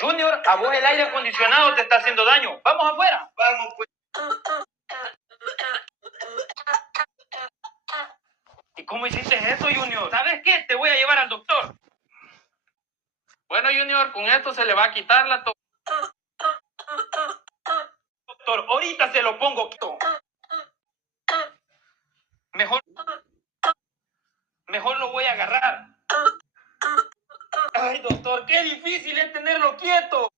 Junior, a vos el aire acondicionado te está haciendo daño. Vamos afuera. Vamos, pues. ¿Y cómo hiciste eso, Junior? ¿Sabes qué? Te voy a llevar al doctor. Bueno, Junior, con esto se le va a quitar la tos. Doctor, ahorita se lo pongo. Mejor lo voy a agarrar. Ay, doctor, qué difícil es tenerlo quieto.